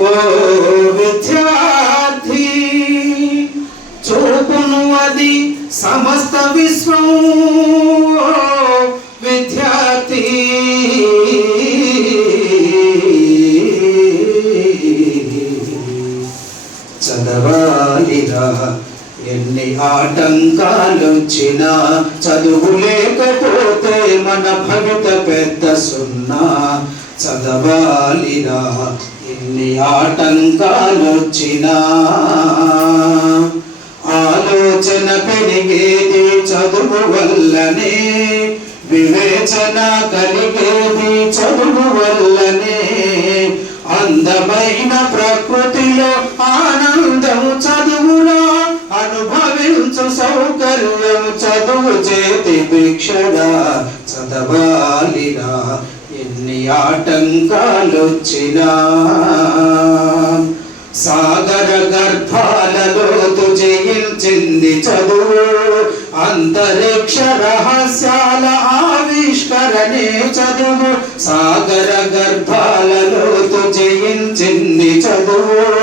ఓ విద్యార్థి చూపును అది సమస్త విశ్వం విద్యార్థి. చదవాలిరా ఎన్ని ఆటంకాలొచ్చినా. చదువు లేకపోతే మన భవిత పెద్ద సున్నా. చదవాలిరా ఎన్ని ఆటంకాలొచ్చినా ఆలోచన పెరిగేది చదువు వల్లనే వివేచన కలిగేది చదువు వల్లనే అందమైన ప్రకృతి సౌకర్యం చదువు చేతి భిక్షగా చదవాలిరా ఎన్ని ఆటంకాలొచ్చినా. సాగర గర్భాలలోతు జయించింది చదువు. అంతరిక్ష రహస్యాల ఆవిష్కరణే చదువు. సాగర గర్భాలలోతు జయించింది చదువు.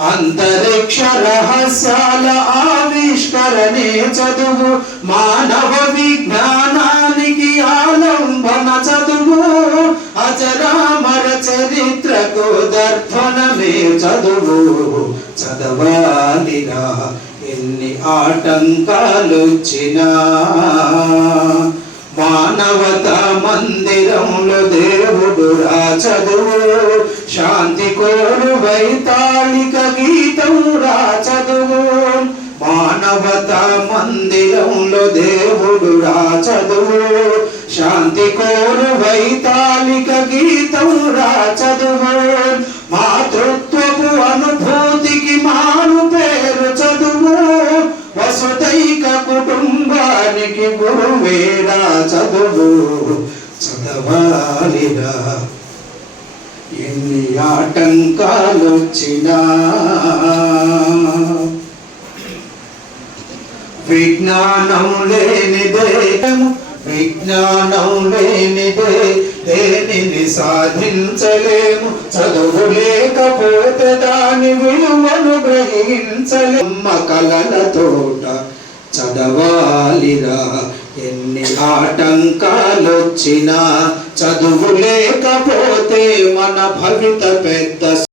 అంతరిక్ష రహస్యాల ఆవిష్కరణే చదువు. మానవ విజ్ఞానానికి ఆలంబన చదువు. అజరామర చరిత్రకు దర్పణమే చదువు. చదవాలిరా ఎన్ని ఆటంకాలొచ్చినా. చదువు శాంతి కోరు వైతాళిక గీతం రా చదువు మానవత మందిరంలో దేవుడు రా చదువు శాంతి కోరు వైతాళిక గీతం రా చదువు మాతృత్వపు అనుభూతికి మాను పేరు చదువు. వసుదైక కుటుంబానికి గురువేరా చదువు చదవాలిరా. ఎన్ని ఆటంకాలొచ్చినా విజ్ఞానం లేనిదే విజ్ఞానం లేనిదే దేనిని సాధించలేము? చదువు లేకపోతే దాని విలువను గ్రహించలేమ్మ కలల తోట చదవాలిరా. ఎన్ని ఆటంకాలొచ్చినా చదువు లేకపోతే మన భవిత పెద్ద